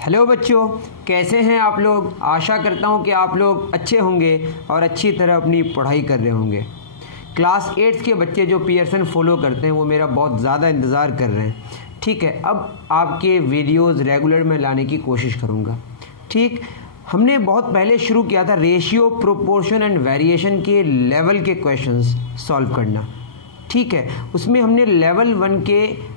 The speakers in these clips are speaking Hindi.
हेलो बच्चों, कैसे हैं आप लोग। आशा करता हूं कि आप लोग अच्छे होंगे और अच्छी तरह अपनी पढ़ाई कर रहे होंगे। क्लास 8 के बच्चे जो पियर्सन फॉलो करते हैं वो मेरा बहुत ज़्यादा इंतज़ार कर रहे हैं। ठीक है, अब आपके वीडियोस रेगुलर में लाने की कोशिश करूँगा। ठीक, हमने बहुत पहले शुरू किया था रेशियो, प्रोपोर्शन एंड वेरिएशन के लेवल के क्वेश्चंस सॉल्व करना। ठीक है, उसमें हमने लेवल 1 के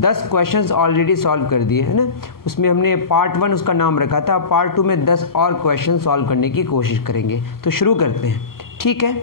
10 क्वेश्चंस ऑलरेडी सॉल्व कर दिए है ना। उसमें हमने पार्ट 1 उसका नाम रखा था। पार्ट 2 में 10 और क्वेश्चन सॉल्व करने की कोशिश करेंगे। तो शुरू करते हैं। ठीक है,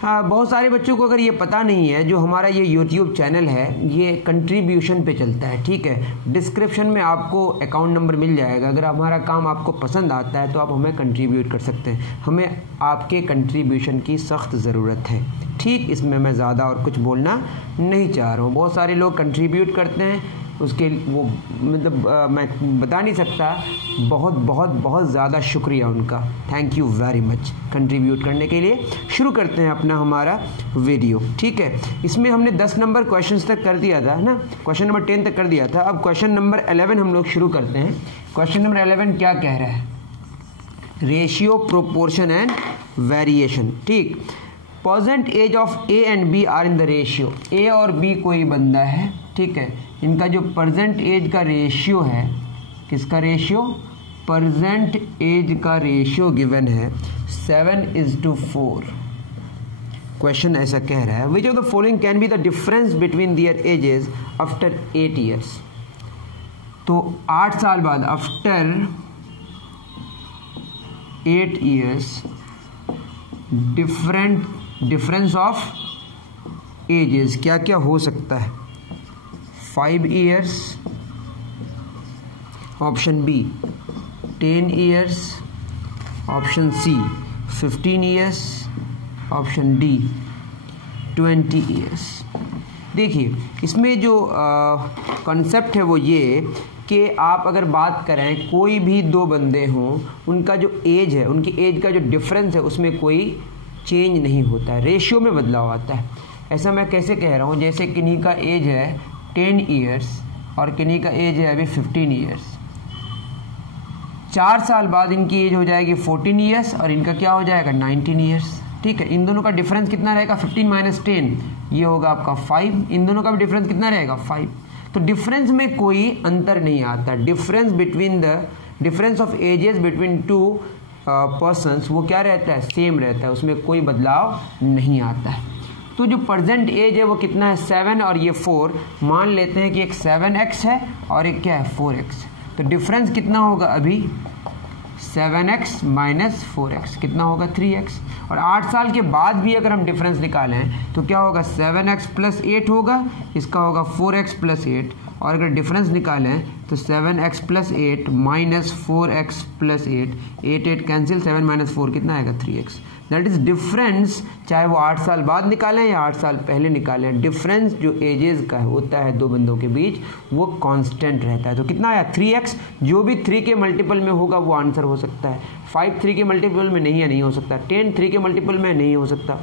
हाँ, बहुत सारे बच्चों को अगर ये पता नहीं है, जो हमारा ये यूट्यूब चैनल है ये कंट्रीब्यूशन पे चलता है। ठीक है, डिस्क्रिप्शन में आपको अकाउंट नंबर मिल जाएगा। अगर हमारा काम आपको पसंद आता है तो आप हमें कंट्रीब्यूट कर सकते हैं। हमें आपके कंट्रीब्यूशन की सख्त ज़रूरत है। ठीक, इसमें मैं ज़्यादा और कुछ बोलना नहीं चाह रहा हूँ। बहुत सारे लोग कंट्रीब्यूट करते हैं, उसके वो मतलब मैं बता नहीं सकता। बहुत बहुत बहुत ज़्यादा शुक्रिया उनका। Thank you very much contribute करने के लिए। शुरू करते हैं अपना हमारा वीडियो। ठीक है, इसमें हमने 10 नंबर क्वेश्चंस तक कर दिया था ना, क्वेश्चन नंबर 10 तक कर दिया था। अब क्वेश्चन नंबर 11 हम लोग शुरू करते हैं। क्वेश्चन नंबर 11 क्या कह रहा है? Ratio, proportion and variation. ठीक, present age of A and B are in the ratio. A और बी कोई बंदा है। ठीक है, इनका जो प्रेजेंट एज का रेशियो है, किसका रेशियो? प्रेजेंट एज का रेशियो गिवन है 7:4। क्वेश्चन ऐसा कह रहा है, which of the following can be the difference between their ages after 8 years. तो 8 साल बाद, after 8 years, difference of ages क्या क्या हो सकता है? 5 years, option B 10 years, option C 15 years, option D 20 years. देखिए, इसमें जो कॉन्सेप्ट है वो ये कि आप अगर बात करें, कोई भी दो बंदे हों, उनका जो एज है, उनकी एज का जो डिफरेंस है उसमें कोई चेंज नहीं होता है, रेशियो में बदलाव आता है। ऐसा मैं कैसे कह रहा हूँ? जैसे किन्हीं का एज है 10 ईयर्स और किन्हीं का एज है अभी 15 ईयर्स। 4 साल बाद इनकी एज हो जाएगी 14 ईयर्स और इनका क्या हो जाएगा? 19 ईयर्स। ठीक है, इन दोनों का डिफरेंस कितना रहेगा? 15 - 10, ये होगा आपका 5। इन दोनों का भी डिफरेंस कितना रहेगा? 5। तो डिफरेंस में कोई अंतर नहीं आता। Difference of ages between two persons वो क्या रहता है? सेम रहता है, उसमें कोई बदलाव नहीं आता है। तो जो प्रेजेंट एज है वो कितना है? 7 और ये 4। मान लेते हैं कि एक 7x है और एक क्या है? 4x। तो डिफरेंस कितना होगा अभी? 7x - 4x कितना होगा? 3x। और 8 साल के बाद भी अगर हम डिफरेंस निकालें तो क्या होगा? 7x + 8 होगा, इसका होगा 4x + 8। और अगर डिफरेंस निकालें तो 7x + 8 - 4x + 8, 8 कैंसिल, 7 - 4 कितना आएगा? 3x। दैट इज डिफरेंस, चाहे वो 8 साल बाद निकालें या 8 साल पहले निकालें, डिफरेंस जो एजेस का होता है दो बंदों के बीच वो कांस्टेंट रहता है। तो कितना आया? 3x। जो भी 3 के मल्टीपल में होगा वो आंसर हो सकता है। 5 3 के मल्टीपल में नहीं है, नहीं हो सकता। 10 3 के मल्टीपल में नहीं हो सकता,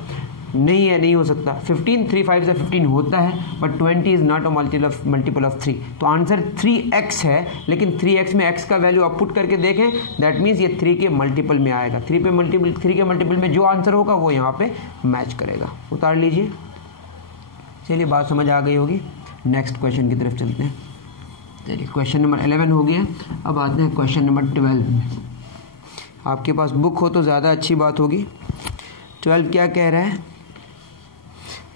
नहीं है, नहीं हो सकता। 15 3 5 से 15 होता है, but 20 is not a multiple of 3। तो आंसर 3x है, लेकिन 3x में x का वैल्यू आप पुट करके देखें, दैट मीन्स ये 3 के मल्टीपल में आएगा। 3 के मल्टीपल में जो आंसर होगा वो यहाँ पे मैच करेगा। उतार लीजिए। चलिए, बात समझ आ गई होगी। नेक्स्ट क्वेश्चन की तरफ चलते हैं। चलिए, क्वेश्चन नंबर 11 हो गया। अब आते हैं क्वेश्चन नंबर 12 में। आपके पास बुक हो तो ज़्यादा अच्छी बात होगी। 12 क्या कह रहा है?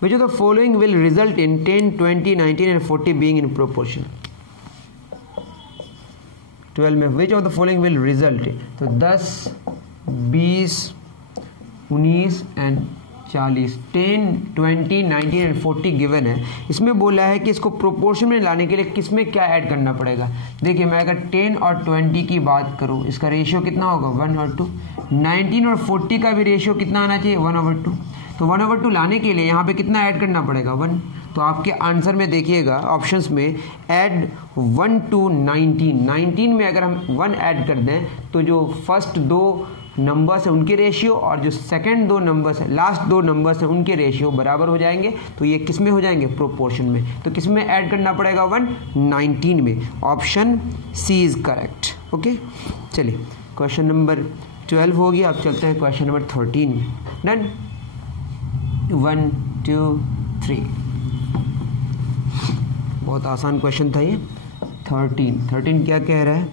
Which of the following will result in 10, 20, 19 and 40 being in proportion? 12 में which of the following will result? तो 10, 20, 19 and 40, 10, 20, 19 and 40 गिवन है। इसमें बोला है कि इसको प्रोपोर्शन में लाने के लिए किसमें क्या ऐड करना पड़ेगा। देखिए, मैं अगर 10 और 20 की बात करूँ, इसका रेशियो कितना होगा? 1/2। 19 और 40 का भी रेशियो कितना आना चाहिए? 1/2। तो 1/2 लाने के लिए यहाँ पे कितना ऐड करना पड़ेगा? 1। तो आपके आंसर में देखिएगा ऑप्शंस में ऐड 1 to 19। 19 में अगर हम 1 ऐड कर दें तो जो फर्स्ट 2 नंबर्स हैं उनके रेशियो और जो सेकंड 2 नंबर्स हैं, लास्ट 2 नंबर्स हैं, उनके रेशियो बराबर हो जाएंगे। तो ये किस में हो जाएंगे? प्रोपोर्शन में। तो किस में ऐड करना पड़ेगा? 1 19 में। Option C is correct. Okay, चलिए क्वेश्चन नंबर 12 हो गया। अब चलते हैं क्वेश्चन नंबर 13 में। डन, 1 2 3, बहुत आसान क्वेश्चन था ये। 13 क्या कह रहा है?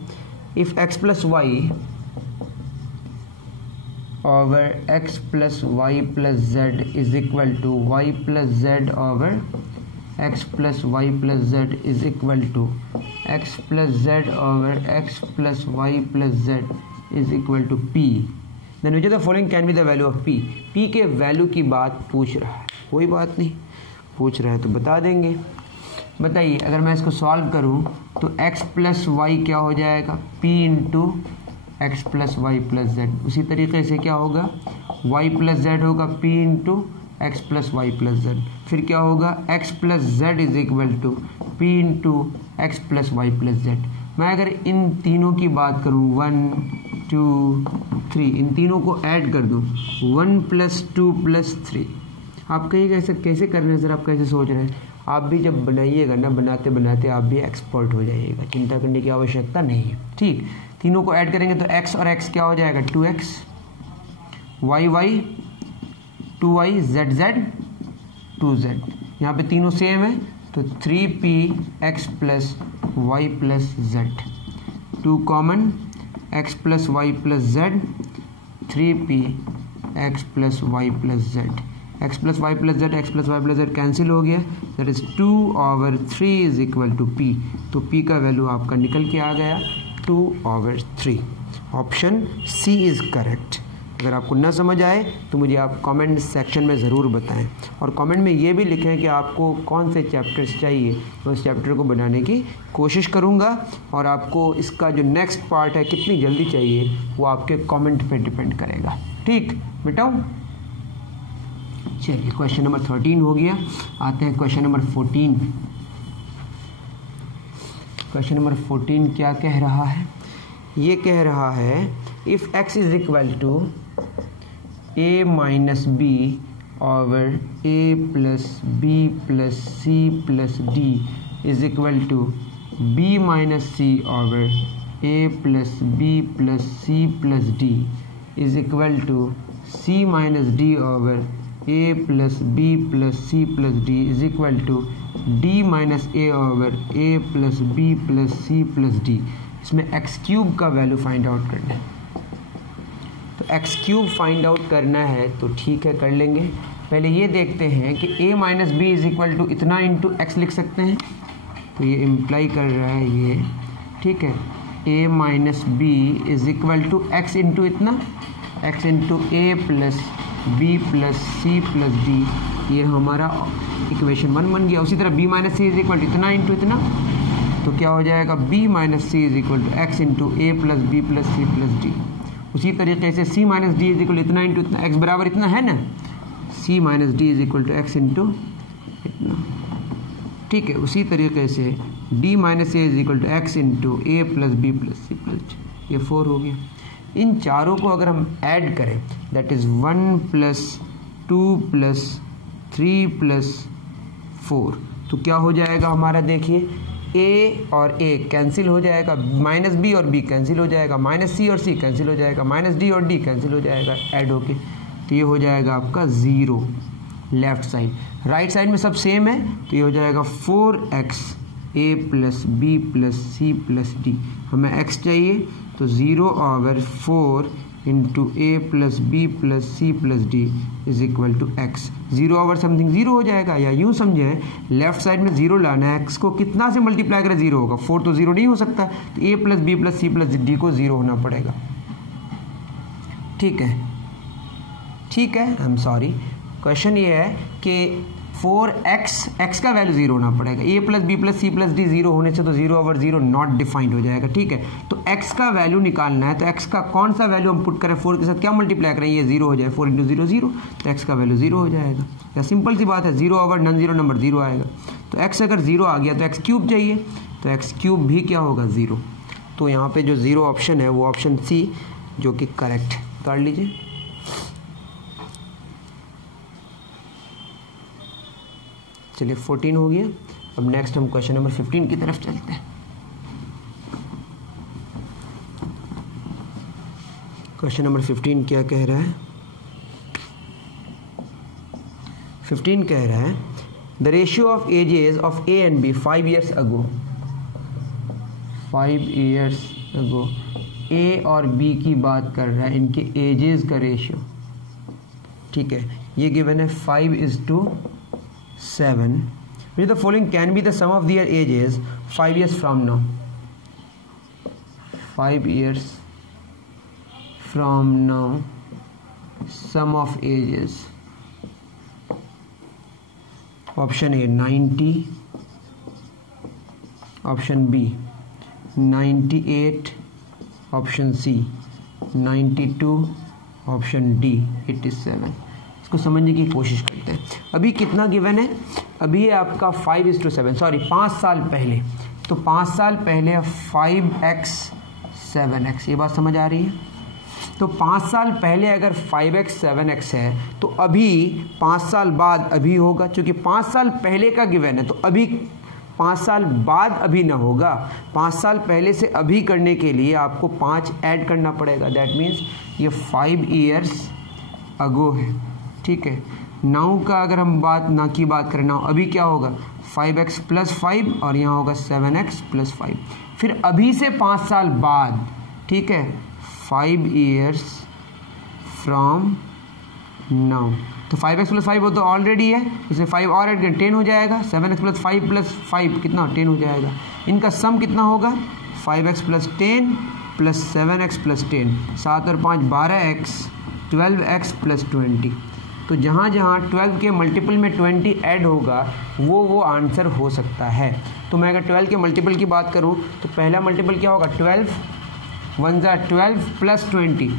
If x plus y over x plus y plus z is equal to y plus z over x plus y plus z is equal to x plus z over x plus y plus z is equal to p, then which of the following can be the value of p। p के वैल्यू की बात पूछ रहा है, कोई बात नहीं, पूछ रहा है तो बता देंगे। बताइए, अगर मैं इसको सॉल्व करूं तो x प्लस वाई क्या हो जाएगा? p into x plus y plus z. उसी तरीके से क्या होगा? y प्लस जेड होगा p into x plus y plus z. फिर क्या होगा? x plus z is equal to p into x plus y plus z. मैं अगर इन तीनों की बात करूं 1 2 3, इन तीनों को ऐड कर दूं 1 प्लस 2 प्लस 3। आप कहिएगा कैसे कर रहे हैं सर, आप कैसे सोच रहे हैं? आप भी जब बनाइएगा ना, बनाते बनाते आप भी एक्सपर्ट हो जाइएगा, चिंता करने की आवश्यकता नहीं है। ठीक, तीनों को ऐड करेंगे तो x और x क्या हो जाएगा? 2x, y 2y, z 2z। यहाँ पे तीनों सेम है तो 3p x plus y plus z. 2 common, x plus y plus z, 3p x plus y plus z. x plus y plus z, x plus y plus z cancel हो गया, that is 2 over 3 is equal to p। तो p का वैल्यू आपका निकल के आ गया 2 over 3। Option C is correct. अगर आपको न समझ आए तो मुझे आप कमेंट सेक्शन में ज़रूर बताएं, और कमेंट में ये भी लिखें कि आपको कौन से चैप्टर्स चाहिए, मैं उस चैप्टर को बनाने की कोशिश करूँगा। और आपको इसका जो नेक्स्ट पार्ट है कितनी जल्दी चाहिए वो आपके कमेंट पे डिपेंड करेगा। ठीक बेटा, चलिए क्वेश्चन नंबर 13 हो गया। आते हैं क्वेश्चन नंबर 14। क्वेश्चन नंबर 14 क्या कह रहा है? ये कह रहा है if x is equal to a minus b over a plus B plus C plus d is equal to b minus c over a plus B plus C plus d is equal to c minus d over a plus B plus C plus d is equal to d minus a over a plus B plus C plus d. इसमें x क्यूब का वैल्यू फाइंड आउट करना है। तो x क्यूब फाइंड आउट करना है तो ठीक है, कर लेंगे। पहले ये देखते हैं कि a minus B is equal to इतना इंटू x लिख सकते हैं, तो ये इम्प्लाई कर रहा है ये, ठीक है। a minus B is equal to x into इतना, x इंटू ए प्लस बी प्लस सी प्लस डी, ये हमारा इक्वेशन 1 बन गया। उसी तरह b minus C is equal to इतना इंटू इतना, तो क्या हो जाएगा? b minus C is equal to x into A plus B plus C plus D. उसी तरीके से c minus D is equal to इतना इंटू इतना, x बराबर इतना है ना, c minus D is equal to x into इतना, ठीक है। उसी तरीके से d minus a is equal to x into A plus B plus C plus D, ये 4 हो गया। इन चारों को अगर हम ऐड करें, that is 1 plus 2 plus 3 plus 4, तो क्या हो जाएगा हमारा? देखिए a और a कैंसिल हो जाएगा, माइनस b और b कैंसिल हो जाएगा, माइनस c और c कैंसिल हो जाएगा, माइनस d और d कैंसिल हो जाएगा ऐड होके, तो ये हो जाएगा आपका 0 लेफ्ट साइड। राइट साइड में सब सेम है तो ये हो जाएगा 4x a plus B plus C plus d. हमें x चाहिए तो 0 over 4 into A plus B plus C plus d is equal to x. 0 over something 0 हो जाएगा, या यूँ समझें लेफ्ट साइड में 0 लाना है, एक्स को कितना से मल्टीप्लाई करें 0 होगा, 4 तो 0 नहीं हो सकता, तो A plus B plus C plus D को 0 होना पड़ेगा। ठीक है, ठीक है, आई एम सॉरी, क्वेश्चन ये है कि 4x का वैल्यू 0 होना पड़ेगा, a plus B plus C plus d 0 होने से तो 0 ओवर 0 नॉट डिफाइंड हो जाएगा। ठीक है, तो x का वैल्यू निकालना है, तो x का कौन सा वैल्यू हम पुट करें, 4 के साथ क्या मल्टीप्लाई करें, ये 0 हो जाए, 4 इंटू 0 0, तो x का वैल्यू 0 हो जाएगा। या सिंपल सी बात है, 0 ओवर नॉन 0 नंबर 0 आएगा, तो x अगर 0 आ गया तो x क्यूब चाहिए, तो x क्यूब भी क्या होगा 0। तो यहाँ पर जो 0 ऑप्शन है वो ऑप्शन सी जो कि करेक्ट कर लीजिए। चलिए 14 हो गया। अब नेक्स्ट हम क्वेश्चन नंबर 15 की तरफ चलते हैं। क्वेश्चन नंबर 15 क्या कह रहा है? 15 कह रहा है the ratio of ages of A and B 5 years ago, 5 years ago A और बी की बात कर रहा है, इनके एजेस का रेशियो, ठीक है। ये गिवन है 5:7। The following can be the sum of their ages 5 years from now, 5 years from now, sum of ages. Option A 90, option B 98, option C 92, option D 87। इसको समझने की कोशिश करते हैं। अभी कितना गिवन है? अभी है आपका 5:7, सॉरी 5 साल पहले, तो 5 साल पहले 5x 7x, ये बात समझ आ रही है? तो 5 साल पहले अगर 5x 7x है तो अभी 5 साल बाद अभी होगा, क्योंकि 5 साल पहले का गिवन है तो अभी 5 साल बाद अभी ना होगा। 5 साल पहले से अभी करने के लिए आपको 5 ऐड करना पड़ेगा, दैट मीन्स ये 5 years अगो है, ठीक है। नाउ का अगर हम बात करें, नाउ अभी क्या होगा? 5x + 5 और यहाँ होगा 7x + 5। फिर अभी से 5 साल बाद, ठीक है, 5 years फ्रॉम नाउ, तो 5x + 5 वो तो ऑलरेडी है, इसमें 5 और ऐड 10 हो जाएगा, 7x + 5 + 5 कितना 10 हो जाएगा। इनका सम कितना होगा? 5x + 10 + 7x + 10, 7 और 5 12x, 12x + 20। तो जहाँ जहाँ 12 के मल्टीपल में 20 ऐड होगा वो आंसर हो सकता है। तो मैं अगर 12 के मल्टीपल की बात करूँ तो पहला मल्टीपल क्या होगा? 12 1 + 12 + 20,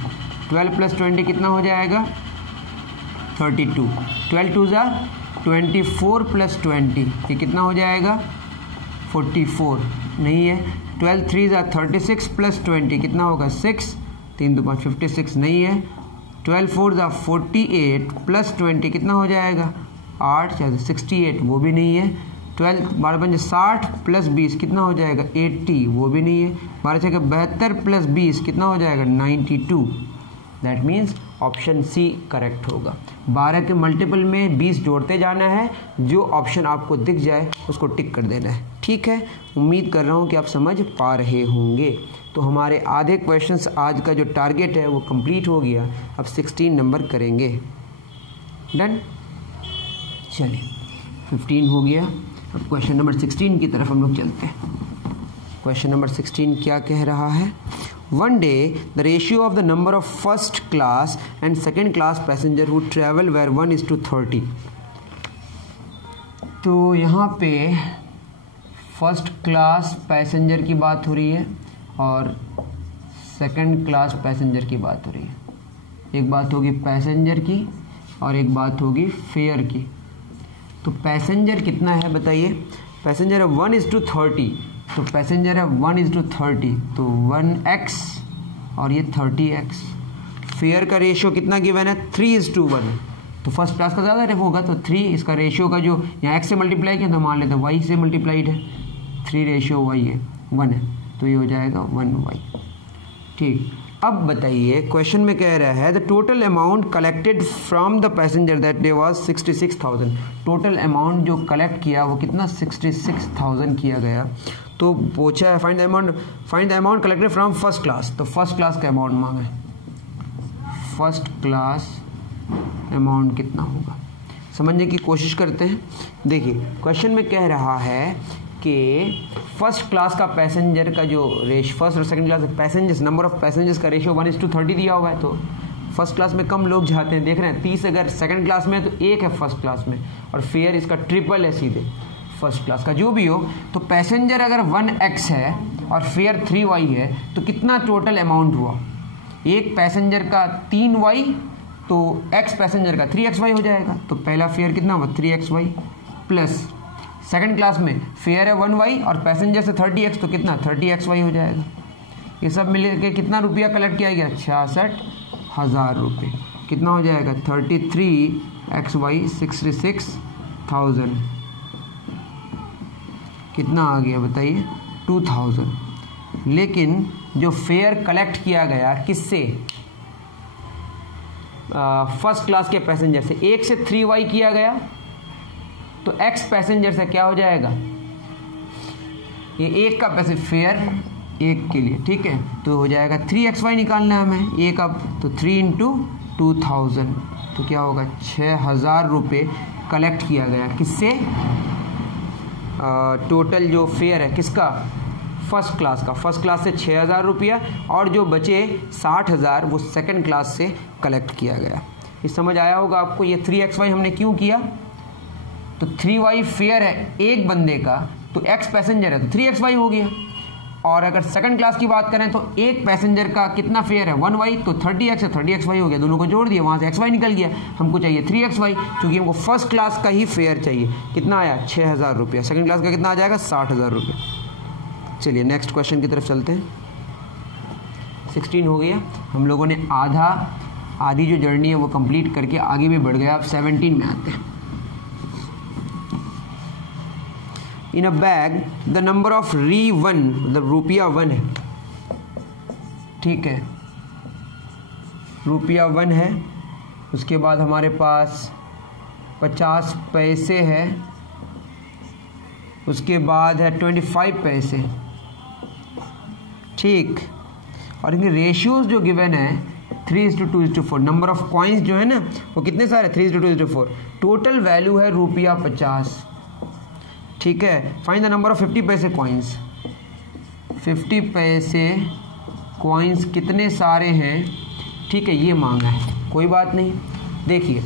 12 + 20 कितना हो जाएगा? 32, 12 2 = 24 + 20, ये कितना हो जाएगा? 44 नहीं है। 12 3 = 36 + 20 कितना होगा? 6, 3 2 5 56 नहीं है। 12 4 = 48 + 20 कितना हो जाएगा? 8 68, वो भी नहीं है। 12 12 5 60 + 20 कितना हो जाएगा? 80, वो भी नहीं है। 12 6 72 + 20 कितना हो जाएगा? 92। That means option C correct होगा। 12 के मल्टीपल में 20 जोड़ते जाना है, जो ऑप्शन आपको दिख जाए उसको टिक कर देना है, ठीक है। उम्मीद कर रहा हूँ कि आप समझ पा रहे होंगे। तो हमारे आधे क्वेश्चंस आज का जो टारगेट है वो कंप्लीट हो गया। अब 16 नंबर करेंगे। डन, चलिए 15 हो गया। अब क्वेश्चन नंबर 16 की तरफ हम लोग चलते हैं। क्वेश्चन नंबर 16 क्या कह रहा है? One day the ratio of the number of first class and second class passenger who travel were 1:30। तो यहाँ पे फर्स्ट क्लास पैसेंजर की बात हो रही है और सेकंड क्लास पैसेंजर की बात हो रही है। एक बात होगी पैसेंजर की और एक बात होगी फेयर की। तो पैसेंजर कितना है बताइए? पैसेंजर है 1:30, तो पैसेंजर है 1:30, तो 1x और ये 30x। फेयर का रेशियो कितना गिवन है? 3:1। तो फर्स्ट क्लास का ज़्यादा होगा तो 3, इसका रेशियो का जो यहाँ x से मल्टीप्लाई किया तो मान लेते हैं y से मल्टीप्लाइड है, 3:y है, 1 है, तो ये हो जाएगा 1y। ठीक, अब बताइए क्वेश्चन में कह रहा है the total amount collected from the passenger that day was 66,000। Total amount जो कलेक्ट किया वो कितना? 66,000 किया गया। तो पूछा है find the amount collected from first class. तो फर्स्ट क्लास का अमाउंट मांगा है। फर्स्ट क्लास अमाउंट कितना होगा समझने की कोशिश करते हैं। देखिए क्वेश्चन में कह रहा है कि फर्स्ट क्लास का पैसेंजर का जो फर्स्ट और second class passengers, number of passengers का रेशियो 1:30 दिया हुआ है। तो फर्स्ट क्लास में कम लोग जाते हैं, देख रहे हैं 30 अगर सेकंड क्लास में है तो 1 है फर्स्ट क्लास में, और फेयर इसका ट्रिपल है सीधे फर्स्ट क्लास का। जो भी हो, तो पैसेंजर अगर 1x है और फेयर 3y है तो कितना टोटल अमाउंट हुआ? एक पैसेंजर का 3y, तो x पैसेंजर का 3xy हो जाएगा। तो पहला फेयर कितना हुआ? 3xy प्लस सेकंड क्लास में फेयर है 1y और पैसेंजर से 30x, तो कितना? 30xy हो जाएगा। ये सब मिल के कितना रुपया कलेक्ट किया गया? 66,000 रुपये। कितना हो जाएगा? 33xy 66,000। कितना आ गया बताइए? 2000। लेकिन जो फेयर कलेक्ट किया गया किससे? फर्स्ट क्लास के पैसेंजर से 1 से 3y किया गया तो x पैसेंजर से क्या हो जाएगा, ये एक का पैसे फेयर एक के लिए, ठीक है, तो हो जाएगा 3xy निकालना है हमें एक अब, तो 3 × 2000 तो क्या होगा 6000 रुपये कलेक्ट किया गया किससे, टोटल जो फेयर है किसका, फर्स्ट क्लास का, फर्स्ट क्लास से 6000 रुपया और जो बचे 60000 वो सेकंड क्लास से कलेक्ट किया गया। ये समझ आया होगा आपको। ये 3xy हमने क्यों किया, तो 3y फेयर है एक बंदे का, तो x पैसेंजर है तो 3xy हो गया, और अगर सेकंड क्लास की बात करें तो एक पैसेंजर का कितना फेयर है 1y, तो 30x है 30xy हो गया, दोनों को जोड़ दिया, वहाँ से xy निकल गया, हमको चाहिए 3xy, क्योंकि हमको फर्स्ट क्लास का ही फेयर चाहिए। कितना आया 6000 रुपया, सेकंड क्लास का कितना आ जाएगा 60000 रुपये। चलिए नेक्स्ट क्वेश्चन की तरफ चलते हैं। 16 हो गया, हम लोगों ने आधी जो जर्नी है वो कंप्लीट करके आगे भी बढ़ गया। अब 17 में आते हैं। In a bag the number of ₹1 मतलब ₹1 है, ठीक है, ₹1 है, उसके बाद हमारे पास 50 पैसे है, उसके बाद है 25 पैसे, ठीक, और इनके रेशियोज जो गिवन है 3:2:4, नंबर ऑफ कॉइन्स जो है ना वो कितने सारे 3:2:4, टोटल वैल्यू है ₹50, ठीक है। फाइंड द नंबर ऑफ 50 पैसे कॉइन्स, 50 पैसे कॉइन्स कितने सारे हैं, ठीक है, ये मांगा है, कोई बात नहीं। देखिए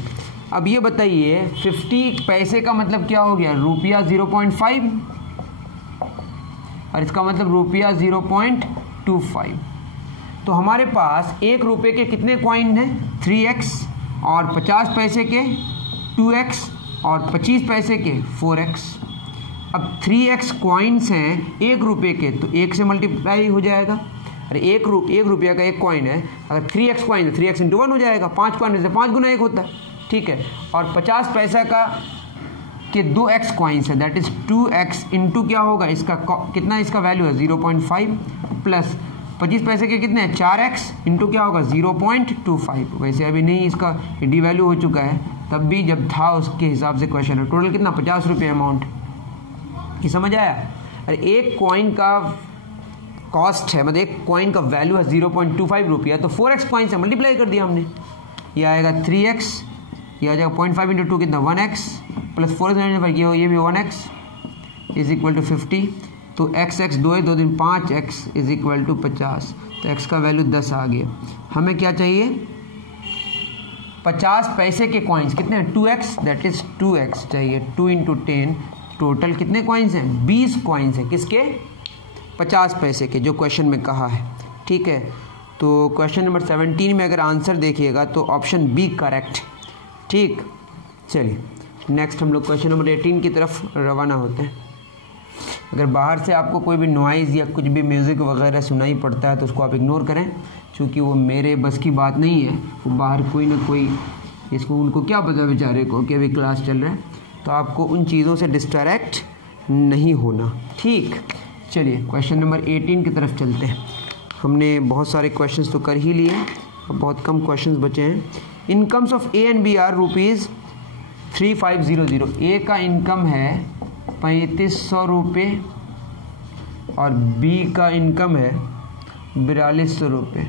अब ये बताइए 50 पैसे का मतलब क्या हो गया, ₹0.5 और इसका मतलब ₹0.25, तो हमारे पास ₹1 के कितने कॉइन हैं 3x, और 50 पैसे के 2x, और 25 पैसे के 4x। अब 3x कॉइन्स हैं ₹1 के, तो 1 से मल्टीप्लाई हो जाएगा, अरे ₹1 का एक कॉइन है, अगर 3x कॉइन है 3x × 1 हो जाएगा, 5 कॉइन से 5 गुना 1 होता है, ठीक है, और 50 पैसा का के 2x कॉइन्स है, दैट इज 2x इंटू क्या होगा इसका कितना, इसका वैल्यू है 0.5 प्लस 25 पैसे के कितने हैं 4x इंटू क्या होगा 0.25। वैसे अभी नहीं, इसका डी वैल्यू हो चुका है, तब भी जब था उसके हिसाब से क्वेश्चन है। टोटल कितना 50 रुपये अमाउंट, ये समझ आया। अरे एक कॉइन का कॉस्ट है, मतलब एक कॉइन का वैल्यू है 0.25 रुपया, तो 4x कॉइन से मल्टीप्लाई कर दिया हमने, ये आएगा 3x, ये आ जाएगा 0.5 × 2 कितना 1x प्लस 4 ये भी 1x इज इक्वल टू 50, तो x 2 2 दिन 5x इज इक्वल टू 50, तो x का वैल्यू 10 आ गया। हमें क्या चाहिए 50 पैसे के कॉइन्स कितने हैं 2x, दैट इज 2x चाहिए, 2 × 10, टोटल कितने कॉइन्स हैं 20 कॉइन्स हैं, किसके 50 पैसे के, जो क्वेश्चन में कहा है, ठीक है। तो क्वेश्चन नंबर 17 में अगर आंसर देखिएगा तो ऑप्शन बी करेक्ट, ठीक। चलिए नेक्स्ट हम लोग क्वेश्चन नंबर 18 की तरफ रवाना होते हैं। अगर बाहर से आपको कोई भी नॉइज़ या कुछ भी म्यूज़िक वगैरह सुनाई पड़ता है तो उसको आप इग्नोर करें, क्योंकि वो मेरे बस की बात नहीं है, वो बाहर कोई ना कोई, इसको उनको क्या पता बेचारे को कि अभी क्लास चल रहा है, तो आपको उन चीज़ों से डिस्ट्रैक्ट नहीं होना, ठीक। चलिए क्वेश्चन नंबर 18 की तरफ चलते हैं। हमने बहुत सारे क्वेश्चंस तो कर ही लिए, अब बहुत कम क्वेश्चंस बचे हैं। Incomes of A and B are ₹3500। A का इनकम है 3500 रुपये और बी का इनकम है 4200 रुपये।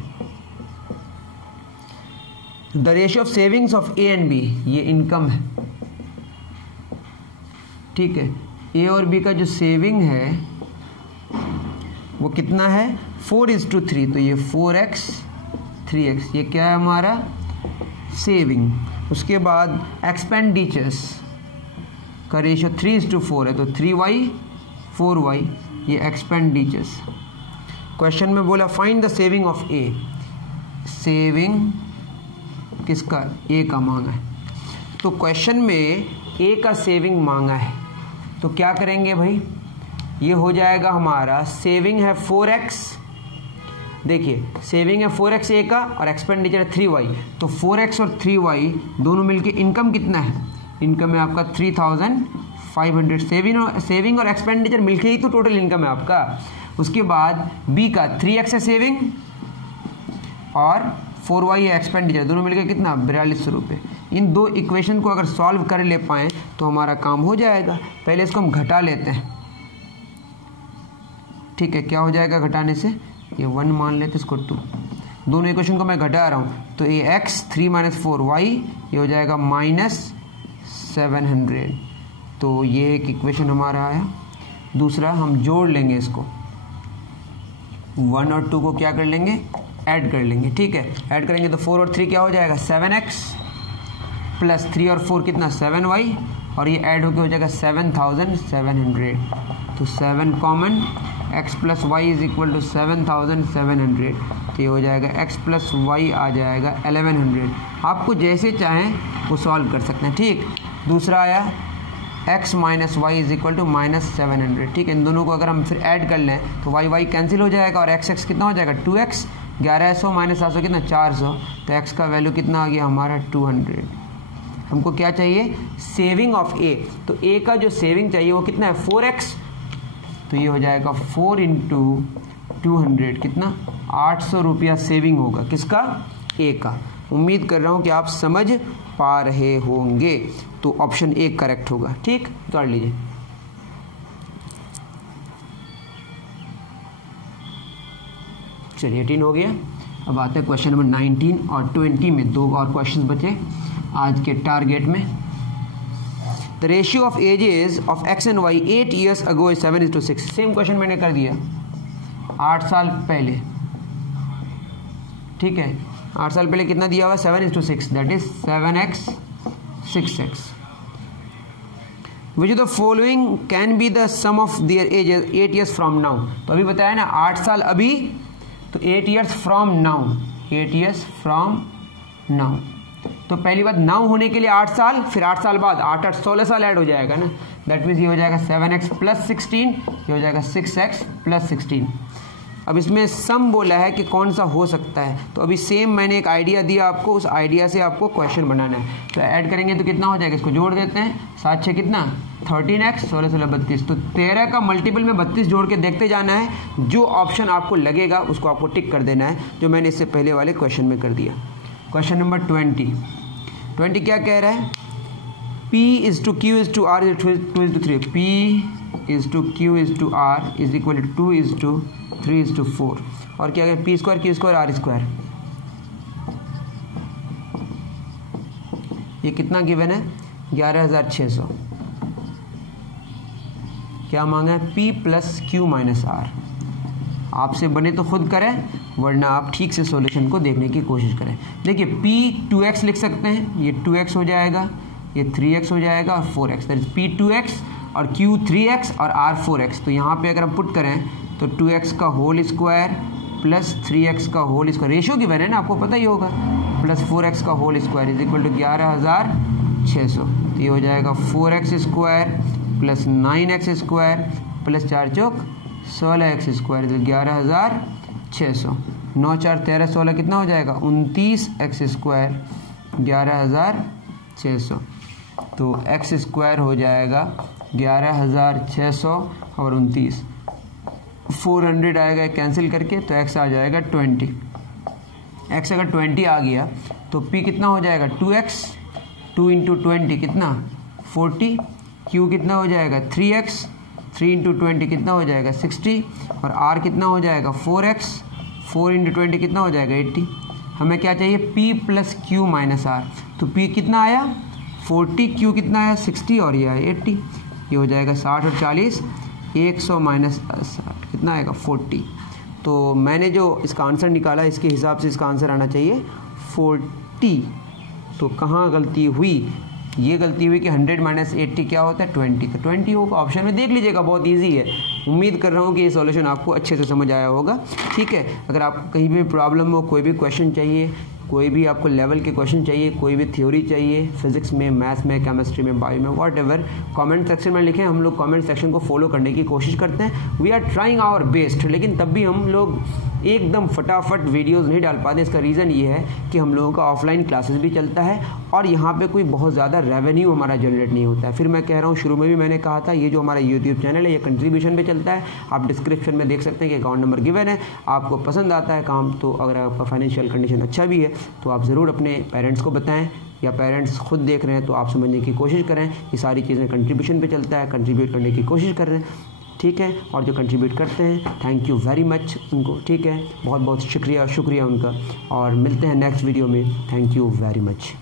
The ratio of savings of A and B, ये इनकम है, ठीक है। ए और बी का जो सेविंग है वो कितना है 4:3, तो ये 4x 3x, ये क्या है हमारा सेविंग। उसके बाद एक्सपेंडिचर्स का रेशियो 3:4 है, तो 3y 4y, ये एक्सपेंडिचर्स। क्वेश्चन में बोला find the saving of A, saving किसका ए का मांगा है, तो क्वेश्चन में ए का सेविंग मांगा है, तो क्या करेंगे भाई, ये हो जाएगा हमारा सेविंग है 4x, देखिए सेविंग है 4x ए का और एक्सपेंडिचर है 3y, तो 4x और 3y दोनों मिलके इनकम कितना है, इनकम है आपका 3500। सेविंग और एक्सपेंडिचर मिलके ही तो टोटल इनकम है आपका। उसके बाद बी का 3x है सेविंग और 4y एक्सपेंडिचर, दोनों मिलकर कितना 4200 रुपये। इन दो इक्वेशन को अगर सॉल्व कर ले पाएँ तो हमारा काम हो जाएगा। पहले इसको हम घटा लेते हैं, ठीक है। क्या हो जाएगा घटाने से, ये 1 मान लेते इसको 2, दोनों इक्वेशन को मैं घटा रहा हूँ तो ये x 3 - 4y ये हो जाएगा -700। तो ये एक इक्वेशन हमारा आया। दूसरा हम जोड़ लेंगे इसको, 1 और 2 को क्या कर लेंगे, ऐड कर लेंगे, ठीक है। ऐड करेंगे तो 4 और 3 क्या हो जाएगा 7x प्लस 3 और 4 कितना 7y, और ये ऐड होकर हो जाएगा 7700। तो 7 common, x plus y is equal to 7700। तो ये हो जाएगा x प्लस वाई आ जाएगा 1100। आपको जैसे चाहें वो सॉल्व कर सकते हैं, ठीक। दूसरा आया x minus y is equal to -700, ठीक है। इन दोनों को अगर हम फिर ऐड कर लें तो y कैंसिल हो जाएगा और x कितना हो जाएगा 2x, 1100 - 700 कितना 400। तो x का वैल्यू कितना आ गया हमारा 200। हमको क्या चाहिए, सेविंग ऑफ a। तो a का जो सेविंग चाहिए वो कितना है 4x। तो ये हो जाएगा 4 × 200 कितना 800 रुपया सेविंग होगा, किसका, ए का। उम्मीद कर रहा हूँ कि आप समझ पा रहे होंगे। तो ऑप्शन ए करेक्ट होगा, ठीक। कर लीजिए। चलिए 18 हो गया। अब आते हैं क्वेश्चन नंबर 19 और 20 में 2 और क्वेश्चन बचे आज के टारगेट में। The ratio of ages of x and y 8 years ago is 7:6। Same question मैंने कर दिया 8 साल पहले, ठीक है। 8 साल पहले कितना दिया हुआ 7:6, that is 7x 6x। Which of the following can be the sum of their ages 8 years from now। तो अभी बताया ना 8 साल अभी, तो 8 years from now, 8 years from now। तो पहली बात नाउ होने के लिए 8 साल, फिर 8 साल बाद 8 8 16 साल ऐड हो जाएगा ना। दैट मीन्स ये हो जाएगा 7x + 16, ये हो जाएगा 6x + 16। अब इसमें सम बोला है कि कौन सा हो सकता है। तो अभी सेम मैंने एक आइडिया दिया आपको, उस आइडिया से आपको क्वेश्चन बनाना है। तो ऐड करेंगे तो कितना हो जाएगा, इसको जोड़ देते हैं। 7 6 कितना 13x, 16 16 32। तो 13 का मल्टीपल में 32 जोड़ के देखते जाना है। जो ऑप्शन आपको लगेगा उसको आपको टिक कर देना है, जो मैंने इससे पहले वाले क्वेश्चन में कर दिया। क्वेश्चन नंबर 20 क्या कह रहा है, P is to Q is to R is 2 is to 3। P is to Q is to R is equal to 2 is to 3 is to 4। और क्या है P square Q square R square. ये कितना गिवन है 11600। क्या मांगा है P + Q - R। आपसे बने तो खुद करें, वरना आप ठीक से सॉल्यूशन को देखने की कोशिश करें। देखिए P 2x लिख सकते हैं, ये 2x हो जाएगा, ये 3x हो जाएगा और 4x। That is P 2x और Q 3x और R 4x। तो यहाँ पे अगर हम पुट करें तो 2x का होल स्क्वायर प्लस 3x का होल स्क्वायर, रेशियो गिवन है ना आपको पता ही होगा, प्लस 4x का whole square is equal to 11600। तो ये हो जाएगा 4x square plus 9x square plus 4 चौक 16x स्क्वायर 11600। 9 4 13 16 कितना हो जाएगा 29x स्क्वायर 11600। तो x स्क्वायर हो जाएगा 11600 और 29, 400 आएगा कैंसिल करके, तो x आ जाएगा 20। x अगर 20 आ गया तो p कितना हो जाएगा 2x, 2 × 20 कितना 40। q कितना हो जाएगा 3x, 3 × 20 कितना हो जाएगा 60। और r कितना हो जाएगा 4x, 4 × 20 कितना हो जाएगा 80। हमें क्या चाहिए P + Q - R। तो P कितना आया 40, Q कितना आया 60 और ये आया 80। ये हो जाएगा 60 और 40, 100 - 60 कितना आएगा 40। तो मैंने जो इसका आंसर निकाला इसके हिसाब से इसका आंसर आना चाहिए 40। तो कहाँ गलती हुई, ये गलती हुई कि 100 - 80 क्या होता है 20। तो 20 होगा ऑप्शन में, देख लीजिएगा बहुत इजी है। उम्मीद कर रहा हूँ कि ये सॉल्यूशन आपको अच्छे से समझ आया होगा, ठीक है। अगर आपको कहीं भी प्रॉब्लम हो, कोई भी क्वेश्चन चाहिए, कोई भी आपको लेवल के क्वेश्चन चाहिए, कोई भी थ्योरी चाहिए, फिजिक्स में, मैथ्स में, केमिस्ट्री में, बायो में, वॉट एवर, कॉमेंट सेक्शन में लिखें। हम लोग कॉमेंट सेक्शन को फॉलो करने की कोशिश करते हैं। We are trying our best, लेकिन तब भी हम लोग एकदम फटाफट वीडियोज़ नहीं डाल पाते। इसका रीज़न ये है कि हम लोगों का ऑफलाइन क्लासेस भी चलता है और यहाँ पे कोई बहुत ज़्यादा रेवेन्यू हमारा जनरेट नहीं होता है। फिर मैं कह रहा हूँ, शुरू में भी मैंने कहा था, ये जो हमारा यूट्यूब चैनल है ये कंट्रीब्यूशन पे चलता है। आप डिस्क्रिप्शन में देख सकते हैं कि अकाउंट नंबर गिवन है। आपको पसंद आता है काम तो, अगर आपका फाइनेंशियल कंडीशन अच्छा भी है तो आप ज़रूर अपने पेरेंट्स को बताएं, या पेरेंट्स खुद देख रहे हैं तो आप समझने की कोशिश करें। ये सारी चीज़ें कंट्रीब्यूशन पे चलता है, कंट्रीब्यूट करने की कोशिश कर रहे हैं, ठीक है। और जो कंट्रीब्यूट करते हैं, थैंक यू वेरी मच उनको, ठीक है। बहुत बहुत शुक्रिया उनका, और मिलते हैं नेक्स्ट वीडियो में। Thank you very much.